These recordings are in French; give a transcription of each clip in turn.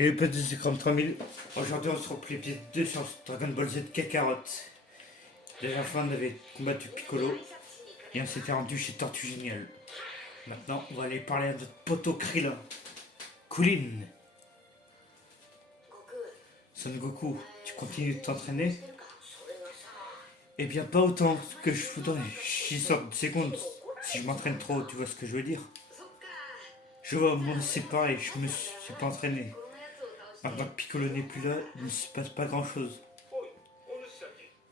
Et les petits de 3000. Aujourd'hui, on se retrouve l'épisode 2 sur Dragon Ball Z Kakarot. Déjà, fin, on avait combattu Piccolo et on s'était rendu chez Tortue Géniale. Maintenant, on va aller parler à notre poteau Krillin. Kulin, Son Goku, tu continues de t'entraîner? Eh bien, pas autant que je voudrais. J'y sors de secondes. Si je m'entraîne trop, tu vois ce que je veux dire? Je vois, moi c'est pareil, je me suis pas entraîné. Maintenant que Piccolo n'est plus là, il ne se passe pas grand chose.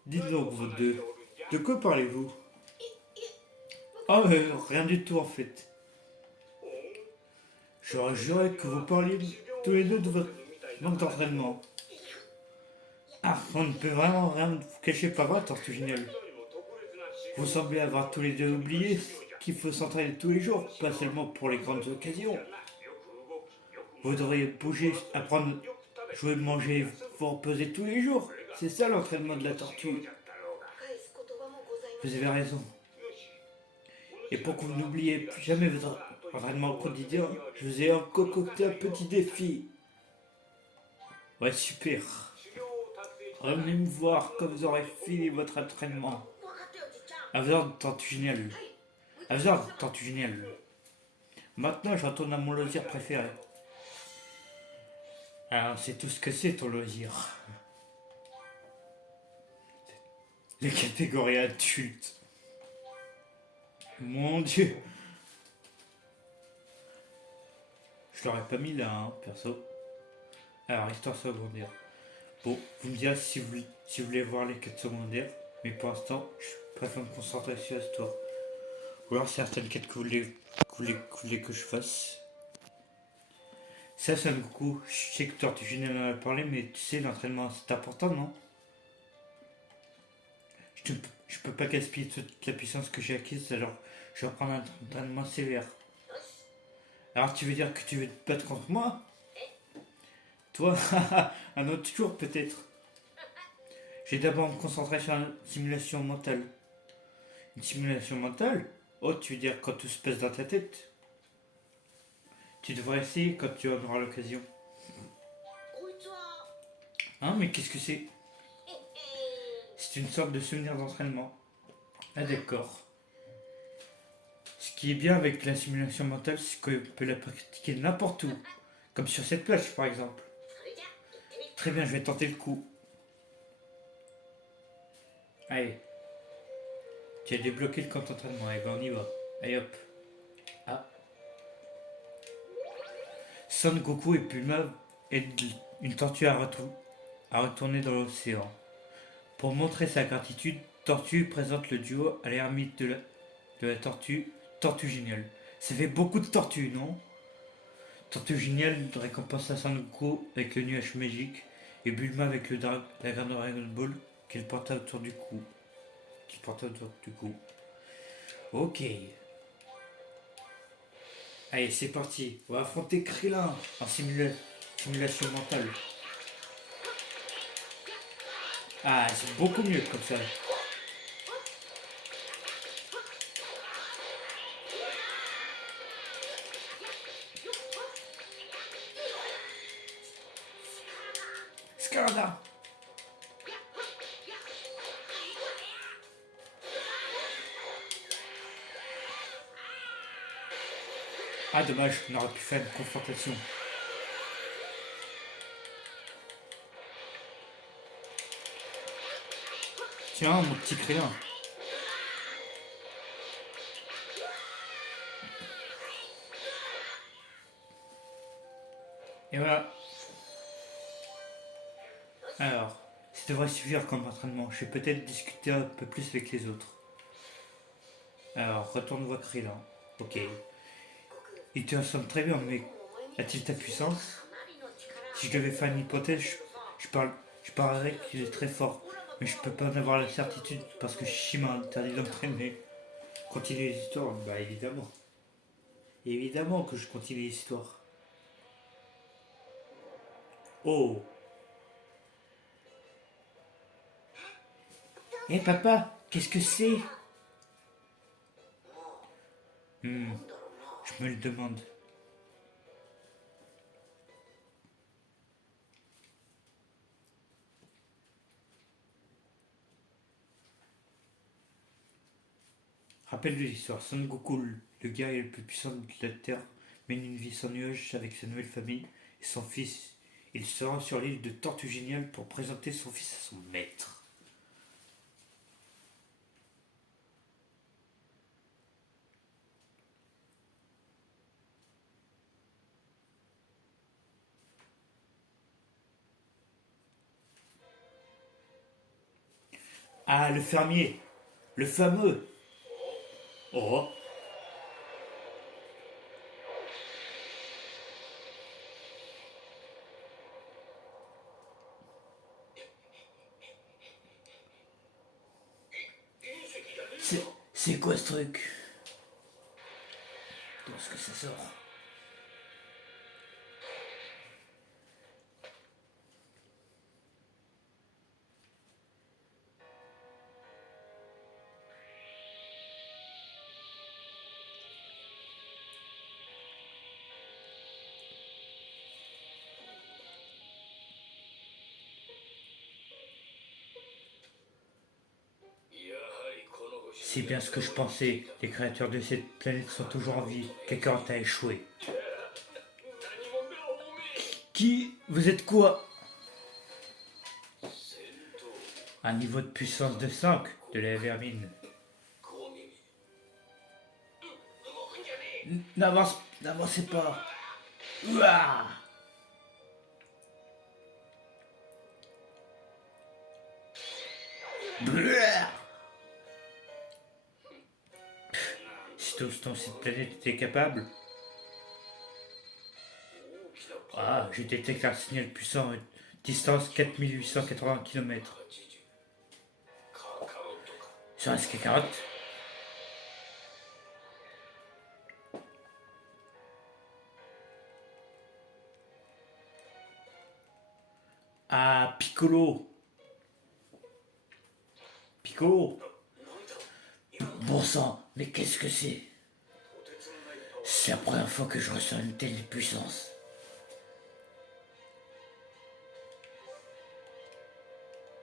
Dites donc, vous deux, de quoi parlez-vous? Oh, rien du tout en fait. J'aurais juré que vous parliez tous les deux de votre manque d'entraînement. Ah, on ne peut vraiment rien vous cacher, pas vrai, Tortue Géniale? Vous semblez avoir tous les deux oublié qu'il faut s'entraîner tous les jours, pas seulement pour les grandes occasions. Vous devriez bouger, apprendre, jouer, manger, vous reposer tous les jours. C'est ça l'entraînement de la tortue. Vous avez raison. Et pour que vous n'oubliez plus jamais votre entraînement quotidien, je vous ai concocté un petit défi. Ouais, super. Revenez me voir quand vous aurez fini votre entraînement. À vous de Tortue Géniale. À vous de Tortue Géniale. Maintenant, je retourne à mon loisir préféré. Alors, c'est tout ce que c'est ton loisir. Les catégories adultes. Mon dieu. Je l'aurais pas mis là, hein, perso. Alors, histoire secondaire. Bon, vous me direz si vous voulez voir les quêtes secondaires, mais pour l'instant, je préfère me concentrer sur l'histoire. Ou alors certaines quêtes que vous voulez que je fasse. Ça, Son Goku, je sais que Tortue Géniale en a parlé, mais tu sais, l'entraînement c'est important, non? Je peux pas gaspiller toute la puissance que j'ai acquise, alors je vais prendre un entraînement sévère. Alors tu veux dire que tu veux te battre contre moi? Toi, un autre jour peut-être. Je vais d'abord me concentrer sur une simulation mentale. Une simulation mentale? Oh, tu veux dire quand tout se passe dans ta tête? Tu devrais essayer quand tu en auras l'occasion. Hein, mais qu'est-ce que c'est? C'est une sorte de souvenir d'entraînement. Ah d'accord. Ce qui est bien avec la simulation mentale, c'est qu'on peut la pratiquer n'importe où. Comme sur cette plage par exemple. Très bien, je vais tenter le coup. Allez, tu as débloqué le camp d'entraînement. Allez, ben on y va. Allez hop. Ah. Son Goku et Puma aident une tortue à retourner dans l'océan. Pour montrer sa gratitude, Tortue présente le duo à l'ermite de la tortue, Tortue Géniale. Ça fait beaucoup de tortues, non? Tortue Géniale récompense Son Goku avec le nuage magique et Bulma avec la grande Dragon Ball qu'il porta autour du cou. Ok. Allez, c'est parti. On va affronter Krillin en simulation mentale. Ah, c'est beaucoup mieux comme ça. Scarada. Ah, dommage, on aurait pu faire une confrontation. Tiens, mon petit Krillin. Et voilà. Alors, ça devrait suffire comme entraînement. Je vais peut-être discuter un peu plus avec les autres. Alors, retourne voir Krillin. Ok. Il te ressemble très bien, mais a-t-il ta puissance? Si je devais faire une hypothèse, je parlerais qu'il est très fort. Mais je peux pas en avoir la certitude parce que Shi m'a interdit d'entraîner. Continuer l'histoire? Bah évidemment. Évidemment que je continue l'histoire. Oh. Hé papa, qu'est-ce que c'est? Je me le demande. Rappel de l'histoire. Son Goku, le guerrier le plus puissant de la Terre, mène une vie sans nuages avec sa nouvelle famille et son fils. Il se rend sur l'île de Tortue Géniale pour présenter son fils à son maître. Ah, le fermier. Le fameux. Oh. C'est quoi ce truc? D'où est-ce que ça sort? C'est bien ce que je pensais. Les créatures de cette planète sont toujours en vie. Quelqu'un a échoué. Qui? Vous êtes quoi? Un niveau de puissance de 5 de la vermine. N'avancez pas. Ouah. Blah. Si cette planète était capable. Ah, je détecte un signal puissant. Distance 4880 km. Sur un Kakarot. Ah, Piccolo. Piccolo. Bon sang, mais qu'est-ce que c'est? C'est la première fois que je ressens une telle puissance.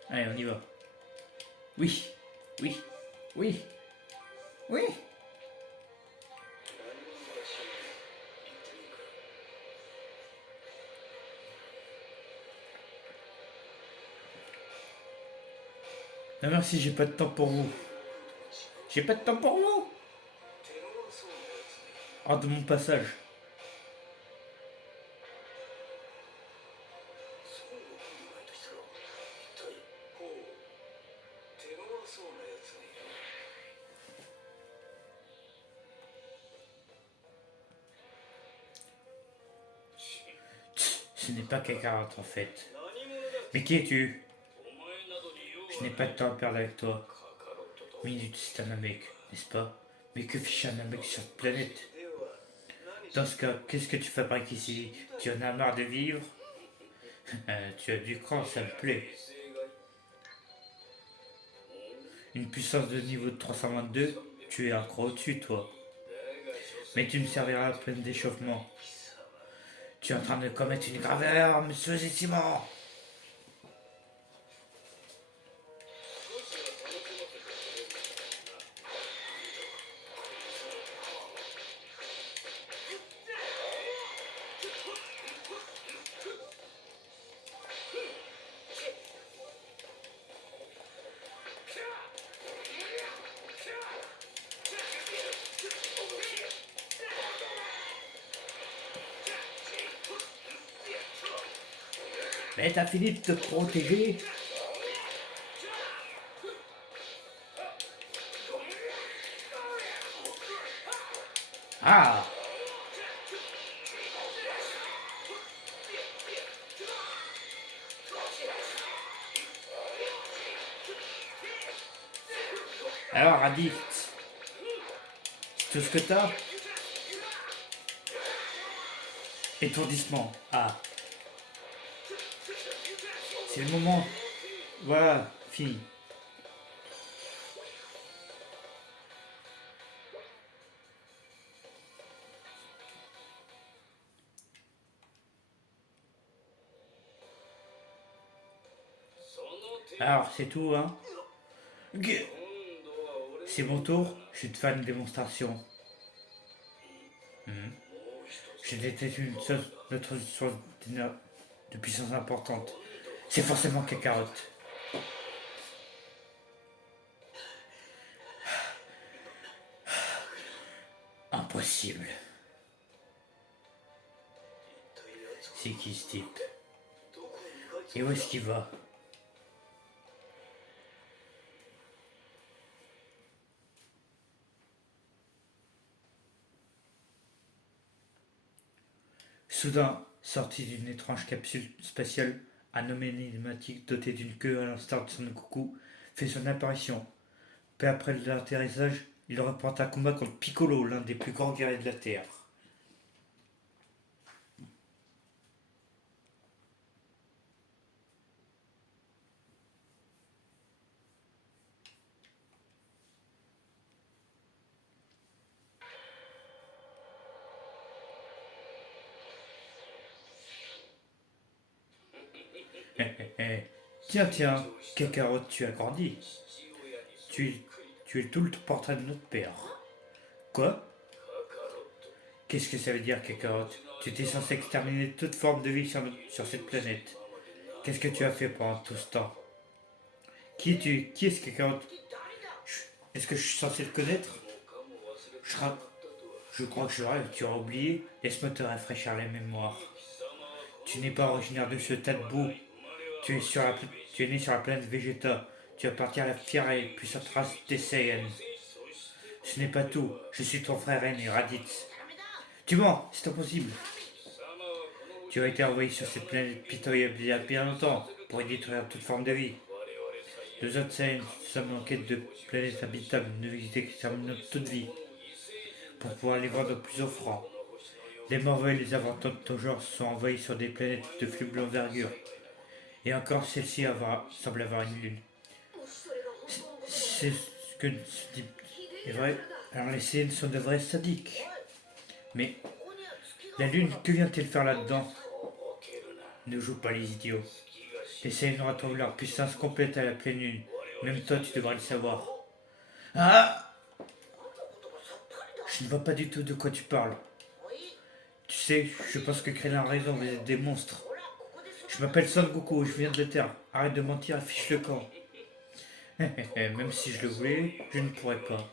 Allez, on y va. Oui, oui, oui, oui. Non merci, j'ai pas de temps pour vous. J'ai pas de temps pour vous. Hors de mon passage. Ce n'est pas Kakarot en fait. Mais qui es-tu? Je n'ai pas de temps à perdre avec toi. Minute, c'est un Namek, n'est-ce pas? Mais que fiche un Namek sur cette planète? Dans ce cas, qu'est-ce que tu fabriques ici? Tu en as marre de vivre? Tu as du cran, ça me plaît. Une puissance de niveau de 322? Tu es un cran au-dessus, toi. Mais tu me serviras à peine d'échauffement. Tu es en train de commettre une grave erreur, monsieur Zétimon. Mais t'as fini de te protéger? Ah! Alors, addict, c'est tout ce que t'as? Étourdissement. Ah. C'est le moment. Voilà, fini. Alors, c'est tout, hein? C'est mon tour, je vais te faire une démonstration. Hmm. J'ai détecté notre source de puissance importante. C'est forcément Kakarot. Impossible. C'est qui ce type? Et où est-ce qu'il va? Soudain, sorti d'une étrange capsule spatiale, un homme énigmatique doté d'une queue à l'instar de Son Goku fait son apparition. Peu après l'atterrissage, il reprend un combat contre Piccolo, l'un des plus grands guerriers de la Terre. Tiens, tiens, Kakarot, tu as grandi. Tu, tu es tout le portrait de notre père. Quoi? Qu'est-ce que ça veut dire, Kakarot? Tu étais censé exterminer toute forme de vie sur cette planète. Qu'est-ce que tu as fait pendant tout ce temps? Qui es-tu? Qui est-ce, Kakarot? Est-ce que je suis censé le connaître? je, je crois que je rêve, tu as oublié. Laisse-moi te rafraîchir la mémoire. Tu n'es pas originaire de ce tas de boue. Tu es né sur la planète Vegeta. Tu appartiens à la fière et puissante race des Saiyans. Ce n'est pas tout. Je suis ton frère aîné, Raditz. Tu mens, c'est impossible. Tu as été envoyé sur cette planète pitoyable il y a bien longtemps pour y détruire toute forme de vie. Nous autres Saiyans sommes en quête de planètes habitables, une vie qui termine toute vie, pour pouvoir les rendre plus offrants. Les Marvel et les inventeurs de ton genre sont envoyés sur des planètes de faible envergure. Et encore, celle-ci semble avoir une lune. C'est ce que se dit est vrai. Alors les Saiyans sont de vrais sadiques. Mais la lune, que vient-elle faire là-dedans? Ne joue pas les idiots. Les Saiyans retrouvent leur puissance complète à la pleine lune. Même toi, tu devrais le savoir. Ah! Je ne vois pas du tout de quoi tu parles. Tu sais, je pense que Krillin a raison, vous êtes des monstres. Je m'appelle Son Goku, je viens de la Terre. Arrête de mentir, affiche le camp. Même si je le voulais, je ne pourrais pas.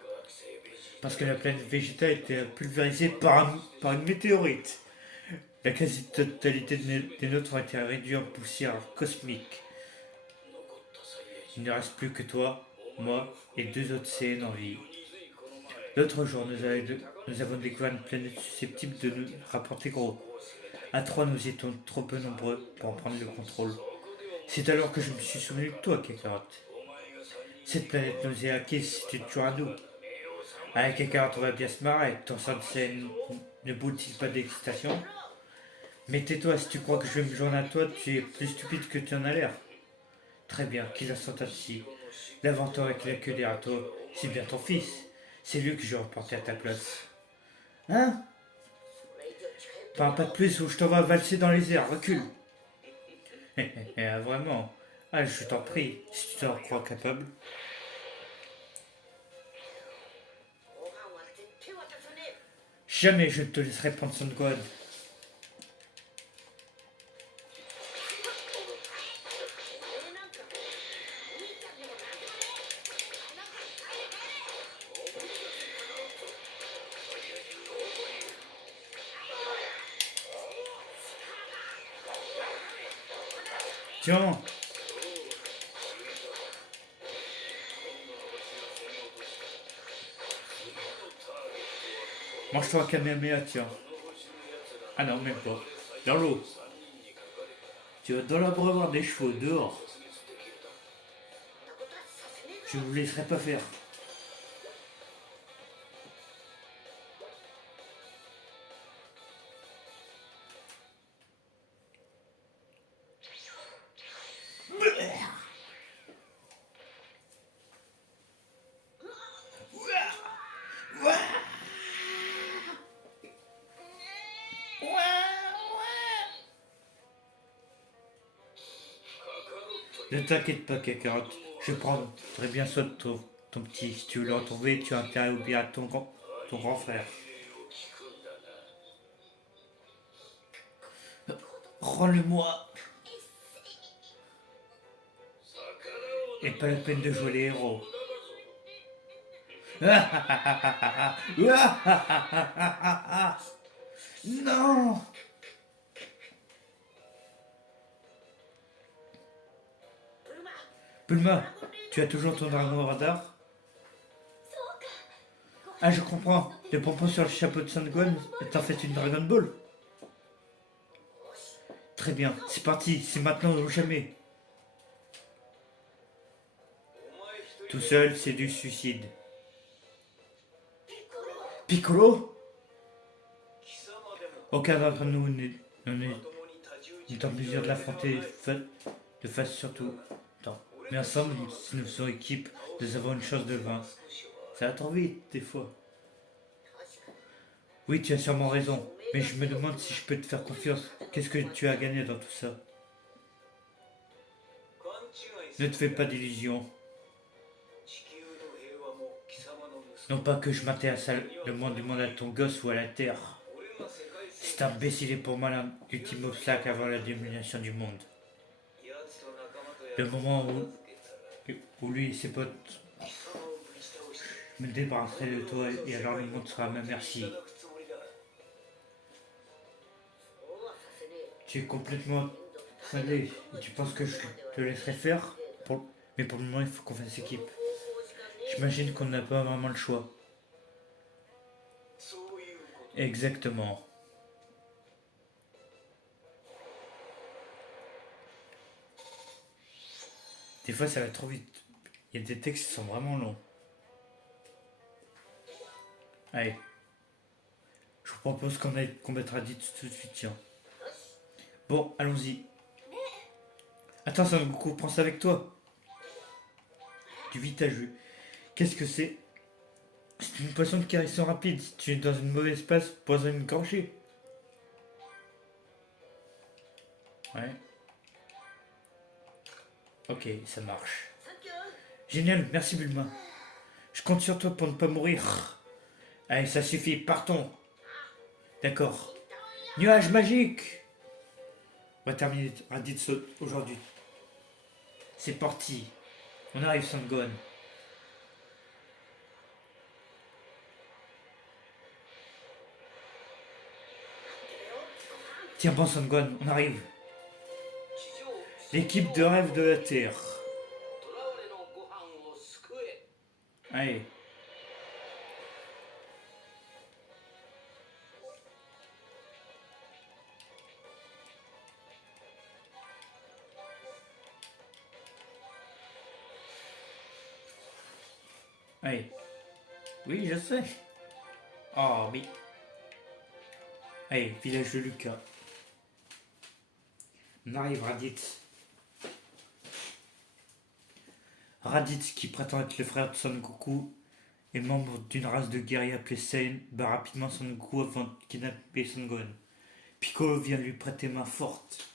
Parce que la planète Vegeta a été pulvérisée par une météorite. La quasi-totalité des nôtres ont été réduits en poussière cosmique. Il ne reste plus que toi, moi et deux autres CN en vie. L'autre jour, nous avons découvert une planète susceptible de nous rapporter gros. À trois, nous étions trop peu nombreux pour en prendre le contrôle. C'est alors que je me suis souvenu de toi, Kakarot. Cette planète nous est acquise, c'est toujours à nous. Avec Kakarot, on va bien se marrer. Ton sensei ne bout-il pas d'excitation? Mais tais-toi, si tu crois que je vais me joindre à toi, tu es plus stupide que tu en as l'air. Très bien, qu'il la sente ainsi. L'inventeur avec la queue des râteaux, c'est bien ton fils. C'est lui que je vais remporter à ta place. Hein? Parle pas de plus ou je t'envoie valser dans les airs, recule. Vraiment. Ah, je t'en prie, si tu t'en crois capable. Jamais je ne te laisserai prendre son God. Tiens. Mange-toi un Kamehameha, tiens. Ah non, même pas. Dans l'eau. Tu vas dans l'abreuvoir des chevaux, dehors. Je ne vous laisserai pas faire. Ne t'inquiète pas, Kakarot. Je prendrai bien soin de toi. ton petit. Si tu veux le retrouver, tu as intérêt à oublier ton grand frère. Rends-le-moi. Et pas la peine de jouer les héros. Non. Bulma, tu as toujours ton dragon au radar? Ah, je comprends. Le pompon sur le chapeau de Sangon est en fait une Dragon Ball. Très bien, c'est parti, c'est maintenant ou jamais. Tout seul, c'est du suicide. Piccolo? Aucun d'entre nous n'est en mesure de l'affronter de face surtout. Attends. Mais ensemble, si nous sommes équipe, nous avons une chance de le vaincre. Ça va trop vite, des fois. Oui, tu as sûrement raison. Mais je me demande si je peux te faire confiance. Qu'est-ce que tu as gagné dans tout ça? Ne te fais pas d'illusions. Non pas que je m'intéresse le monde du monde à ton gosse ou à la terre. Cet imbécile est pour moi l'ultime obstacle avant la domination du monde. Le moment où lui et ses potes me débarrasserai de toi et alors le monde sera à ma merci. Tu es complètement cinglé et tu penses que je te laisserai faire mais pour le moment il faut qu'on fasse équipe. J'imagine qu'on n'a pas vraiment le choix. Exactement. Des fois ça va trop vite. Il y a des textes qui sont vraiment longs. Allez. Je vous propose qu'on aille combattre Raditz tout de suite, tiens. Bon, allons-y. Attends, Son Goku, prends ça avec toi. Du vitageux. Qu'est-ce que c'est? C'est une poisson de guérison rapide. Si tu es dans une mauvaise passe, poison une gorgée. Ouais. Ok, ça marche. Génial, merci Bulma. Je compte sur toi pour ne pas mourir. Allez, ça suffit, partons. D'accord. Nuage magique. On va terminer Raditz aujourd'hui. C'est parti. On arrive, Sangon. Tiens bon, Sangon, on arrive. L'équipe de rêve de la Terre. Allez. Allez. Oui, je sais. Oh, mais... Allez, village de Lucas. On arrive, Raditz. Raditz, qui prétend être le frère de Son Goku, est membre d'une race de guerriers appelée Saiyan, bat rapidement Son Goku avant de kidnapper Sangon. Piccolo vient lui prêter main forte.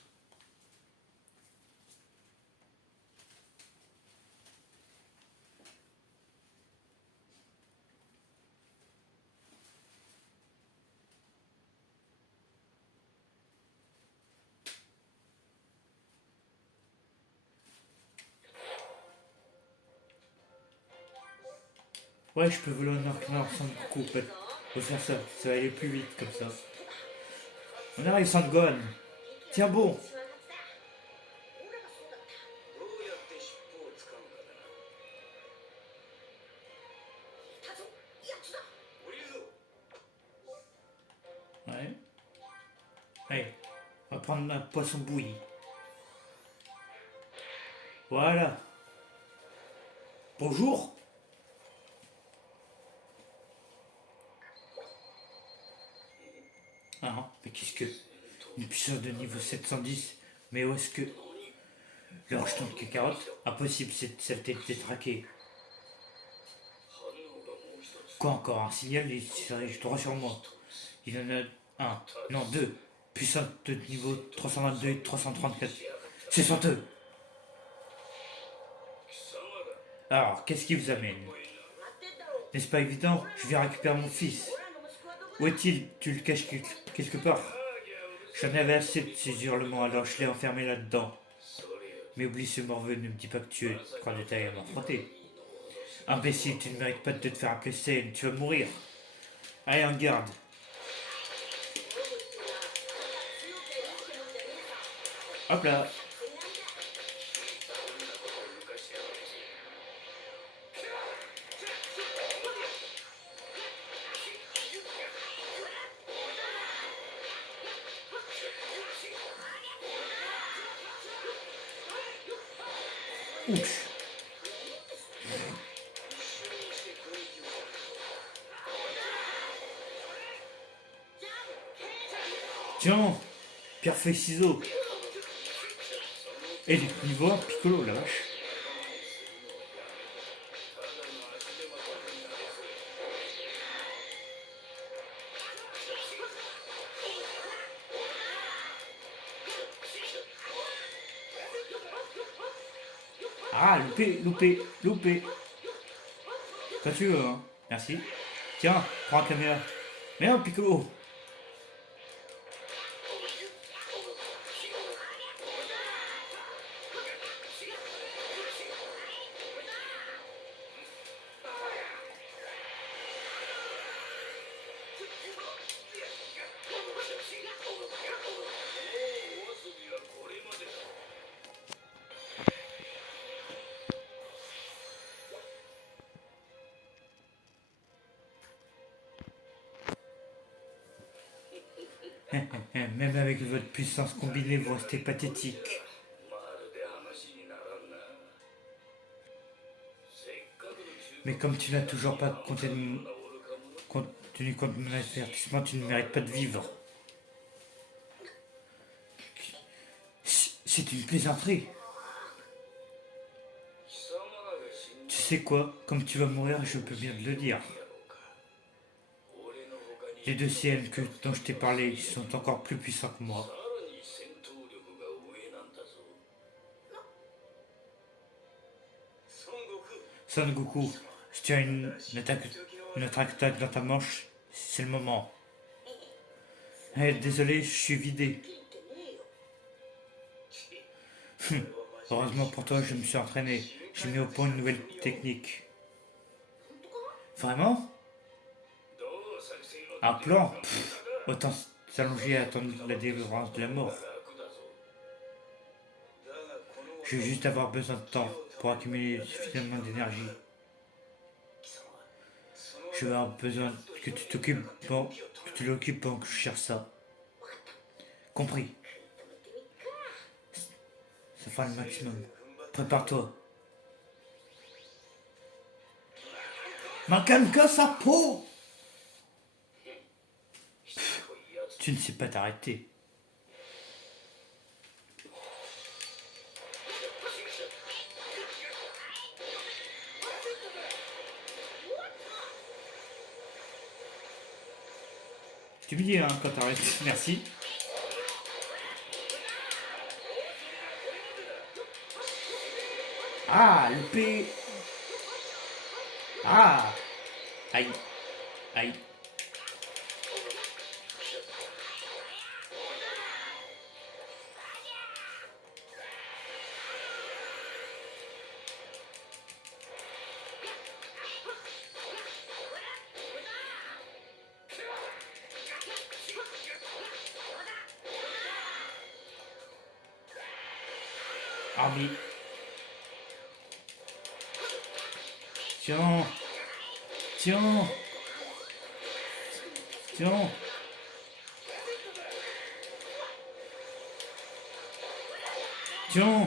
Ouais, je peux voler en arc Son Goku, on va faire ça, ça va aller plus vite comme ça. On arrive, Sangon. Tiens bon. Ouais. Allez, on va prendre un poisson bouilli. Voilà. Bonjour. Ah, mais qu'est-ce que... Une puissance de niveau 710. Mais où est-ce que... Le rejeton de carotte? Impossible, ça a été traqué. Quoi encore? Un signal, il s'arrive droit sur moi. Il en a un, non deux. Puissance de niveau 322 et 334. C'est honteux. Alors, qu'est-ce qui vous amène? N'est-ce pas évident? Je viens récupérer mon fils. Où est-il? Tu le caches quelque part? J'en avais assez de ces hurlements, alors je l'ai enfermé là-dedans. Mais oublie ce morveux, ne me dis pas que tu es en de taille à m'affronter. Imbécile, tu ne mérites pas de te faire appeler Saiyan, tu vas mourir. Allez, en garde. Hop là. Ouch. Tiens, pierre feuille ciseaux. Et du niveau 1, Piccolo, la vache. Ah, loupé, loupé, loupé. Quand tu veux, hein. Merci. Tiens, prends la caméra. Merde, Piccolo. Même avec votre puissance combinée, vous restez pathétique. Mais comme tu n'as toujours pas tenu compte de mon avertissement, tu ne mérites pas de vivre. C'est une plaisanterie. Tu sais quoi? Comme tu vas mourir, je peux bien te le dire. Les deux CN dont je t'ai parlé sont encore plus puissants que moi. Son Goku, si tu as une autre attaque dans ta manche, c'est le moment. Désolé, je suis vidé. Heureusement pour toi, je me suis entraîné. J'ai mis au point une nouvelle technique. Vraiment? Un plan? Autant s'allonger et attendre la délivrance de la mort. Je vais juste avoir besoin de temps pour accumuler suffisamment d'énergie. Je vais avoir besoin que tu l'occupes pendant que je cherche ça. Compris. Ça fera le maximum. Prépare-toi. Makanka sa peau! Tu ne sais pas t'arrêter. Tu me dis hein, quand t'arrêtes. Merci. Ah, le P. Ah. Aïe. Aïe. Ah mais... Tiens. Tiens. Tiens. Tiens.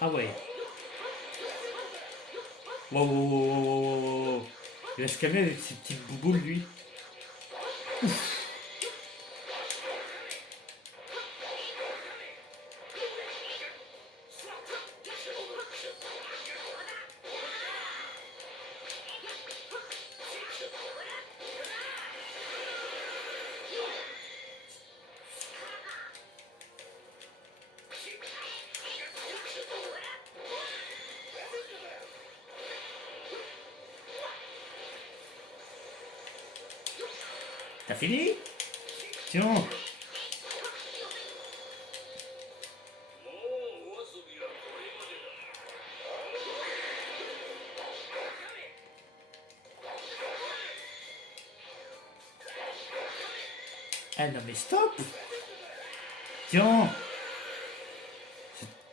Ah ouais. Wow, wow, wow, wow, wow, wow, wow. Il va se calmer avec ses petites bouboules, lui. T'as fini? Tiens. Ah non mais stop. Tiens.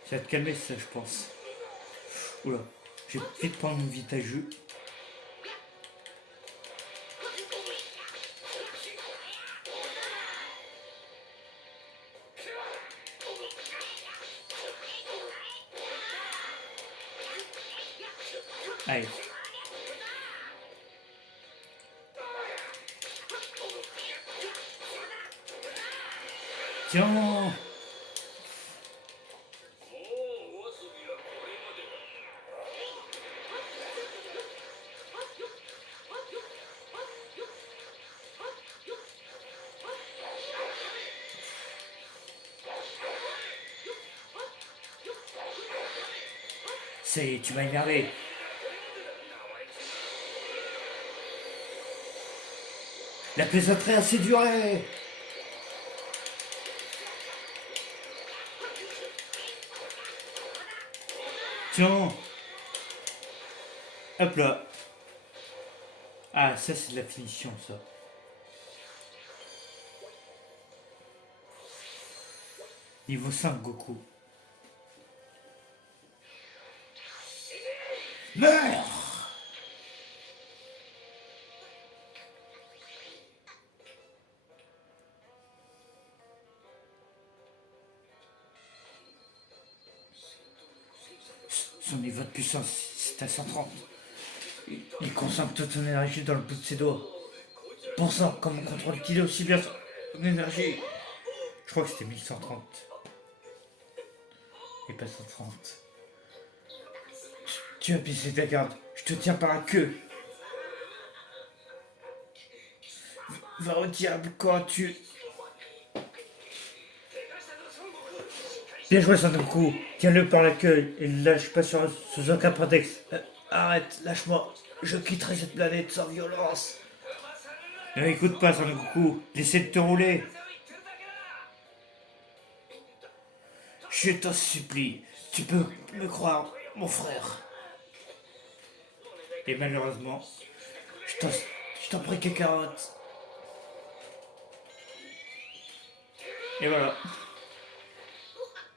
Ça va te calmer ça je pense. Oula. Je vais vite prendre une vite à jus. Allez. Tiens. Tu m'as énervé. La plaisanterie a assez duré. Tiens. Hop là. Ah, ça c'est de la finition, ça. Niveau 5, Goku. Meurs! Son niveau de puissance, c'est à 130. Il concentre toute son énergie dans le bout de ses doigts. Pour ça, comment contrôle-t-il aussi bien son énergie? Je crois que c'était 1130. Et pas 130. Tu as pissé ta garde. Je te tiens par la queue. Va au diable quand tu... Bien joué Sangoku. Tiens-le par la queue et ne lâche pas sous aucun prétexte. Arrête, lâche-moi. Je quitterai cette planète sans violence. Ne écoute pas Sangoku. Essaie de te rouler. Je t'en supplie. Tu peux me croire, mon frère. Et malheureusement, je t'en prie que carotte. Et voilà.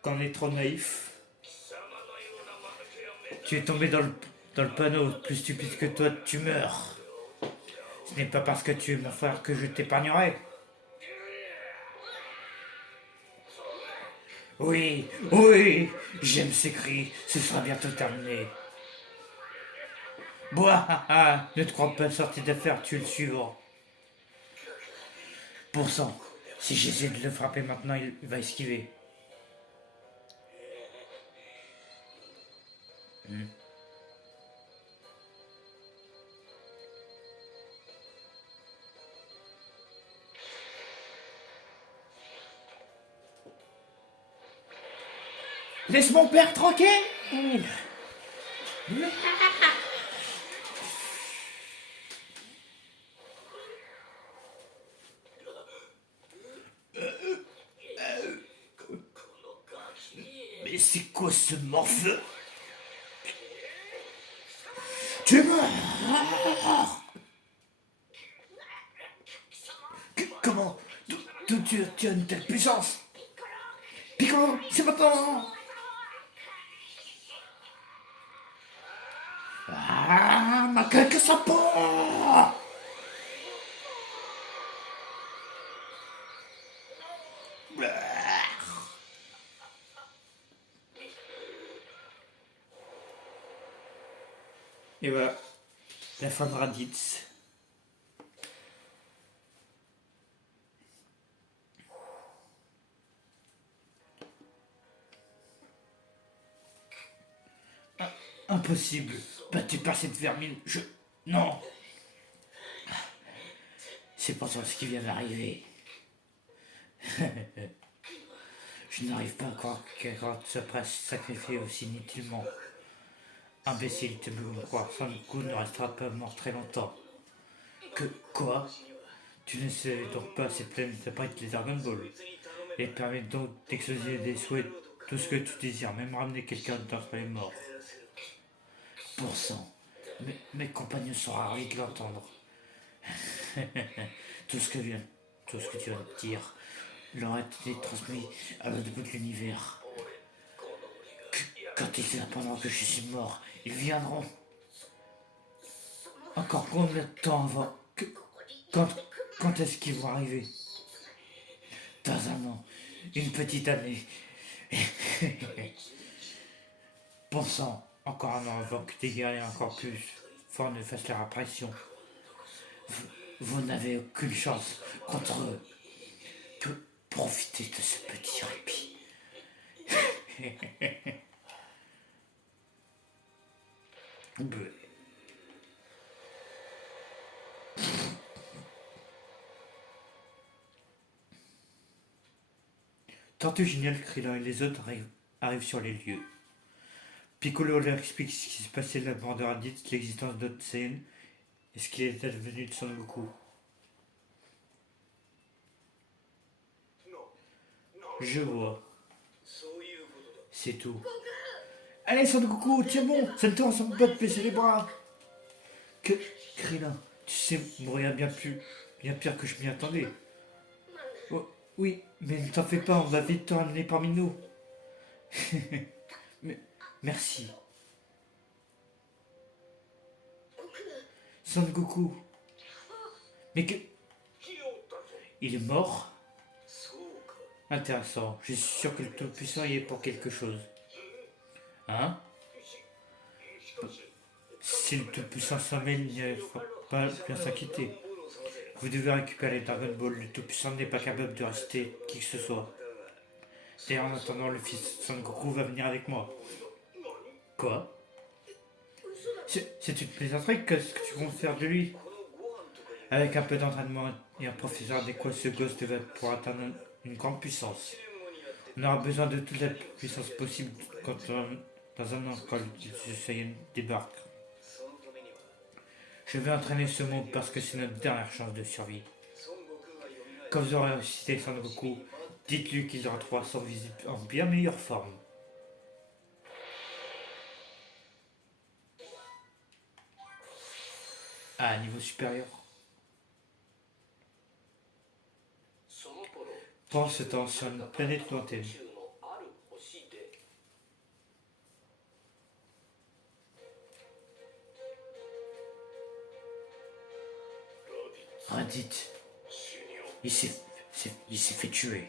Quand on est trop naïf, tu es tombé dans le panneau. Plus stupide que toi, tu meurs. Ce n'est pas parce que tu es mon frère que je t'épargnerai. Oui, oui, j'aime ces cris. Ce sera bientôt terminé. Bois, ne te crois pas sorti d'affaire, tu es le suivant. Pour sang, si j'essaie de le frapper maintenant, il va esquiver. Laisse mon père tranquille. Mais c'est quoi ce morfeu? Tu es mort. Comment? D'où tu as une telle puissance? Piccolo, c'est maintenant. Ah, ma que ça part. Et voilà, la fin de Raditz. Impossible, battu par cette vermine, Non. C'est pourtant ce qui vient d'arriver. Je n'arrive pas à croire qu'Agrand se presse sacrifier aussi inutilement. Imbécile, tu peux me croire, Sangoku ne restera pas mort très longtemps. Quoi? Tu ne sais donc pas cette planète abrite les Dragon Ball et permet donc d'exaucer des souhaits, tout ce que tu désires, même ramener quelqu'un d'entre les morts. Pour sang, mes compagnons sont ravis de l'entendre. tout ce que vient, tout ce que tu viens de dire leur a été transmis à l'autre bout de l'univers. Quand ils apprendront que je suis mort, ils viendront. Encore combien de temps avant quand, quand est-ce qu'ils vont arriver? Dans un an, une petite année. Pensant encore un an avant que des guerriers encore plus forts ne fassent leur apparition. Vous n'avez aucune chance contre eux. Profitez de ce petit répit. Tortue Géniale, Krillin et les autres arrivent sur les lieux. Piccolo leur explique ce qui s'est passé de la mort de Raditz, l'existence d'Autre Saiyan et ce qu'il est advenu de Son Goku. Je vois. C'est tout. Allez, Son Goku, tiens bon, ça ne te ressemble pas de baisser les bras. Que Krillin, tu sais mourir bien pire que je m'y attendais. Oh, oui, mais ne t'en fais pas, on va vite te ramener parmi nous. Merci. Son Goku. Mais que... Il est mort? Intéressant. Je suis sûr que le Tout-Puissant y est pour quelque chose. Hein? Si le Tout-Puissant s'en mêle, il ne faut pas bien s'inquiéter. Vous devez récupérer les Dragon Ball. Le Tout-Puissant n'est pas capable de rester qui que ce soit. D'ailleurs, en attendant, le fils de Son Goku va venir avec moi. Quoi? C'est une plaisanterie, qu'est-ce que tu comptes faire de lui? Avec un peu d'entraînement et un professeur adéquat, ce gosse devait pouvoir atteindre une grande puissance. On aura besoin de toute la puissance possible dans un an quand le Saiyan débarque. Je vais entraîner ce monde parce que c'est notre dernière chance de survie. Quand vous aurez ressuscité Son Goku, dites-lui qu'il retrouvera son visite en bien meilleure forme. À un niveau supérieur. Pendant ce temps, sur une planète lointaine. Raditz, il s'est fait tuer.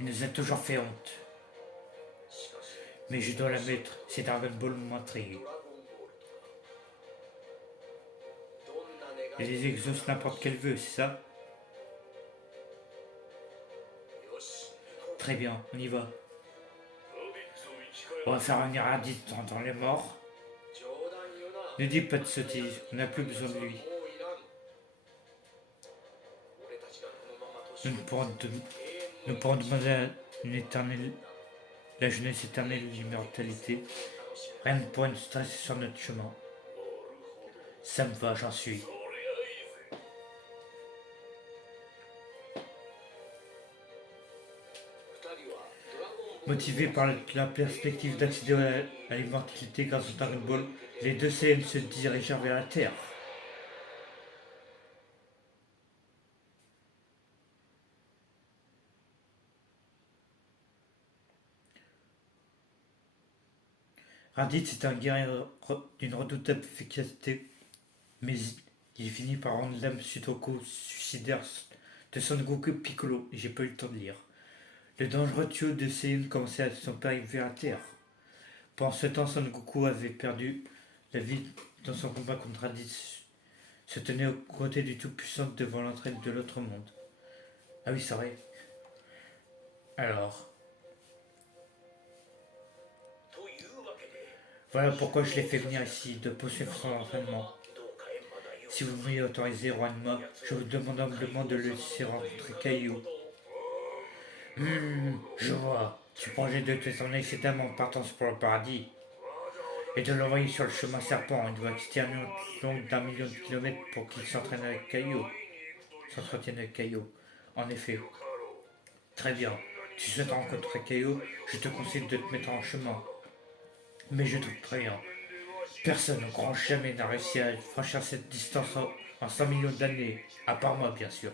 Il nous a toujours fait honte. Mais je dois l'admettre, ces Dragon Ball m'intriguent. Et les exauce n'importe quel vœu, c'est ça? Très bien, on y va. On va faire revenir Raditz dans les morts. Ne dis pas de sottises, on n'a plus besoin de lui. Nous pourrons demander à la jeunesse éternelle et l'immortalité. Rien ne pourrait nous stresser sur notre chemin. Ça me va, j'en suis. Motivés par la perspective d'accéder à l'immortalité grâce au Dragon Ball, les deux Saiyans se dirigèrent vers la Terre. Raditz est un guerrier d'une redoutable efficacité, mais il finit par rendre l'âme suite au coup suicidaire de Son Goku Piccolo, et j'ai pas eu le temps de lire. Le dangereux tuyau de Saiyan commençait à son périple vers la Terre. Pendant ce temps, Son Goku avait perdu la vie dans son combat contre Raditz, se tenait aux côtés du Tout-Puissant devant l'entrée de l'autre monde. Ah oui, c'est vrai. Alors, voilà pourquoi je l'ai fait venir ici, de poursuivre son entraînement. Si vous m'y autorisez, Ranma, je vous demande humblement de le laisser rencontrer Kaio. Je vois. Tu projettes de te tourner excitamment en partance pour le paradis et de l'envoyer sur le chemin serpent. Il doit exister une longue d'1 million de kilomètres pour qu'il s'entraîne avec Kaio. s'entretient avec Caillot. En effet. Très bien. Tu souhaites rencontrer Caillot, je te conseille de te mettre en chemin. Mais je te préviens, personne au grand jamais n'a réussi à franchir cette distance en 100 millions d'années, à part moi bien sûr.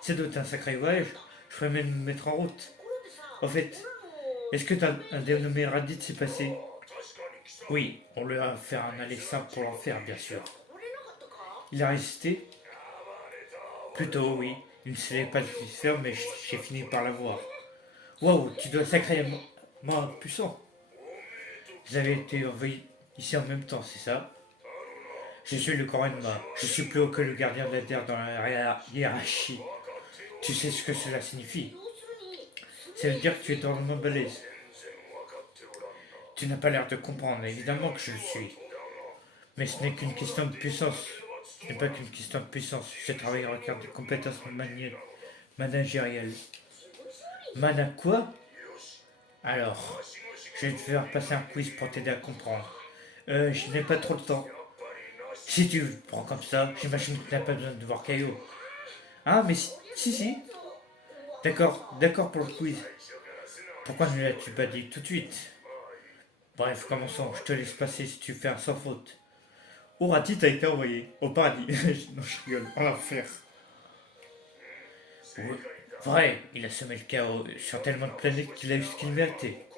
C'est doit être un sacré voyage, je ferais même me mettre en route. En fait, est-ce que un dénommé Raditz s'est passé? Oui, on lui a fait un aller simple pour l'enfer bien sûr. Il a résisté? Plutôt oui, il ne savait pas le faire mais j'ai fini par l'avoir. Waouh, tu dois sacrément puissant. Vous avez été envoyés ici en même temps, c'est ça? Je suis le Korenma. Je suis plus haut que le gardien de la terre dans la hiérarchie. Tu sais ce que cela signifie? Ça veut dire que tu es drôlement balèze. Tu n'as pas l'air de comprendre, évidemment que je le suis. Mais ce n'est qu'une question de puissance. Ce n'est pas qu'une question de puissance. Je travaille en regard de compétences managériales. Mana quoi? Alors, je vais te faire passer un quiz pour t'aider à comprendre. Je n'ai pas trop de temps. Si tu le prends comme ça, j'imagine que tu n'as pas besoin de voir Caillot. Ah, mais si. D'accord pour le quiz. Pourquoi ne l'as-tu pas dit tout de suite? Bref, commençons. Je te laisse passer si tu fais un sans faute. Oratit a été envoyé au paradis. Non, je rigole. En enfer. Oui. Vrai, il a semé le chaos sur tellement de planètes qu'il a eu ce qu'il méritait.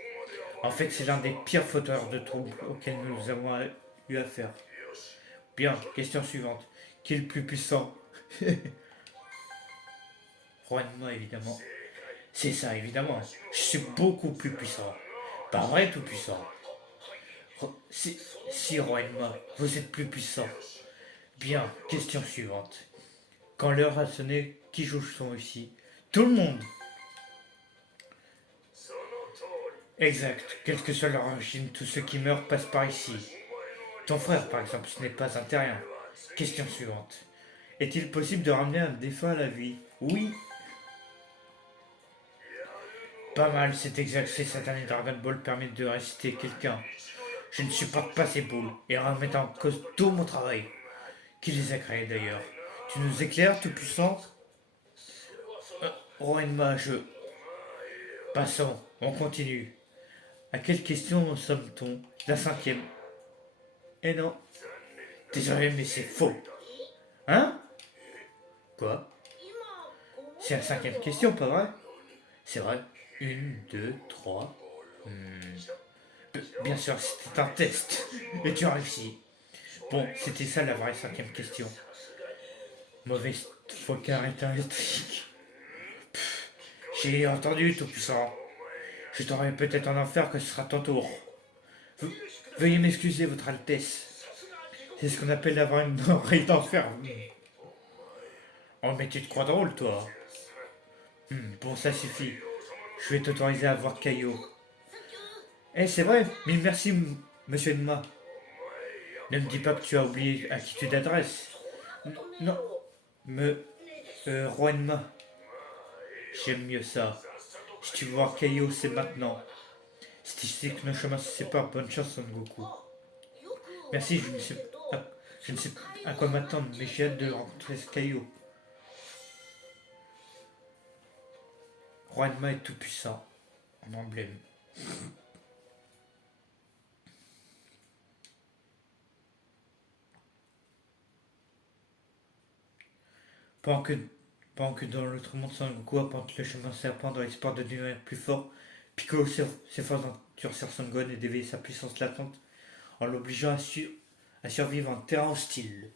En fait, c'est l'un des pires fauteurs de troubles auxquels nous avons eu affaire. Bien, question suivante. Qui est le plus puissant? Juanma, évidemment. C'est ça, évidemment. Je suis beaucoup plus puissant. Pas vrai, tout puissant. Si Juanma, vous êtes plus puissant. Bien, question suivante. Quand l'heure a sonné, qui joue son ici? Tout le monde. Exact. Quelle que soit leur origine, tous ceux qui meurent passent par ici. Ton frère, par exemple, ce n'est pas un terrien. Question suivante. Est-il possible de ramener un défunt à la vie? Oui. Pas mal, c'est exact. Ces satanés Dragon Ball permettent de ressusciter quelqu'un. Je ne supporte pas ces boules et remettent en cause tout mon travail. Qui les a créés d'ailleurs? Tu nous éclaires, tout puissant? Roenma, Passons, on continue. À quelle question en sommes-t-on? La cinquième. Eh non. Désolé, mais c'est faux. Hein? Quoi? C'est la cinquième question, pas vrai? C'est vrai. Une, deux, trois. Bien sûr, c'était un test. Et tu as réussi. Bon, c'était ça la vraie cinquième question. Mauvaise foccard électrique. J'ai entendu, tout puissant. Je t'aurai peut-être en enfer que ce sera ton tour. Veuillez m'excuser, votre Altesse. C'est ce qu'on appelle avoir une oreille d'enfer. Oh, mais tu te crois drôle, toi. Bon, ça suffit. Je vais t'autoriser à voir Caillot. Eh, c'est vrai. Mille merci, monsieur Enma. Ne me dis pas que tu as oublié à qui tu t'adresses. Non. Roi Enma. J'aime mieux ça. Si tu veux voir Caillot, c'est maintenant. C'est ici que nos chemins se séparent. Bonne chance, Son Goku. Merci, je ne sais à quoi m'attendre, mais j'ai hâte de rencontrer ce Caillot. Ranma est tout puissant, en emblème. Pendant que dans l'autre monde, Son Goku apporte le chemin serpent dans l'espoir de devenir plus fort, Piccolo s'efforce d'endurcir Son Gohan et d'éveiller sa puissance latente en l'obligeant à survivre en terrain hostile.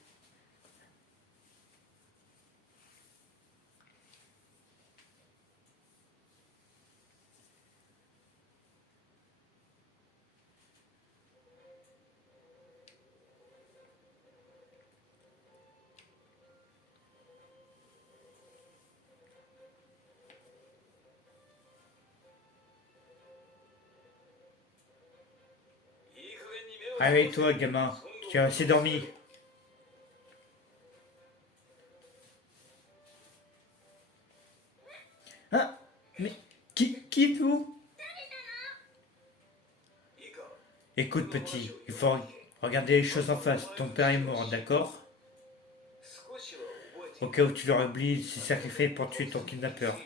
Réveille-toi, gamin, tu as assez dormi. Hein? Mais qui êtes-vous? Écoute, petit, il faut regarder les choses en face. Ton père est mort, d'accord? Au cas où tu l'aurais oublié, il s'est sacrifié pour tuer ton kidnappeur.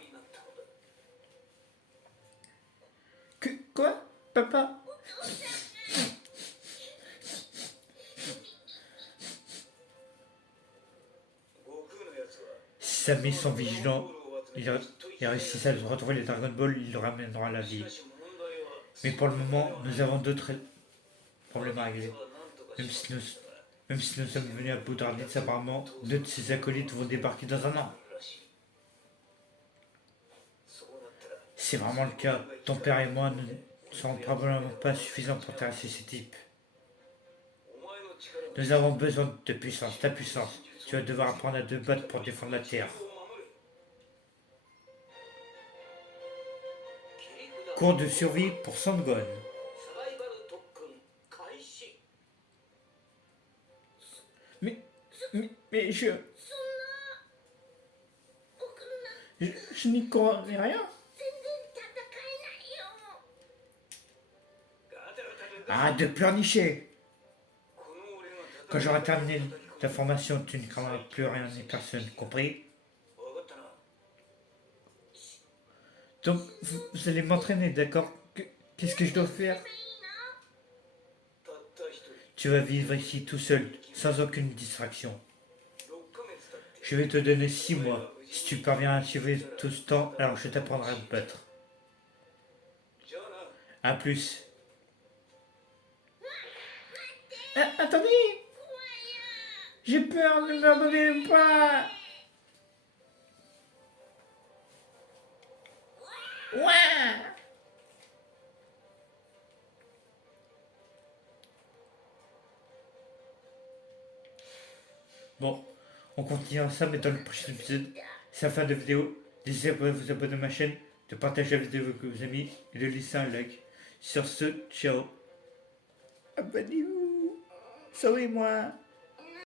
Quoi? Papa? Si ses amis sont vigilants, il réussissent à retrouver les Dragon Ball, il le ramènera à la vie. Mais pour le moment, nous avons d'autres problèmes à régler. Même si nous, même si nous sommes venus à bout de Raditz, apparemment, deux de ses acolytes vont débarquer dans un an. Si c'est vraiment le cas, ton père et moi ne serons probablement pas suffisants pour terrasser ces types. Nous avons besoin de puissance, ta puissance. Tu vas devoir apprendre à te battre pour défendre la Terre. Cours de survie pour Sangon. Mais je n'y connais rien. Arrête de pleurnicher. Quand j'aurai terminé ta formation, tu ne craindras plus rien ni personne, compris? Donc, vous allez m'entraîner, d'accord? Qu'est-ce que je dois faire? Tu vas vivre ici tout seul, sans aucune distraction. Je vais te donner 6 mois. Si tu parviens à suivre tout ce temps, alors je t'apprendrai à te battre. A plus. Attendez! J'ai peur, ne m'abandonnez pas! Ouais! Bon, on continuera ça, mais dans le prochain épisode. C'est la fin de la vidéo. N'hésitez pas à vous abonner à ma chaîne, de partager la vidéo avec vos amis et de laisser un like. Sur ce, ciao. Abonnez-vous. Sauvez-moi.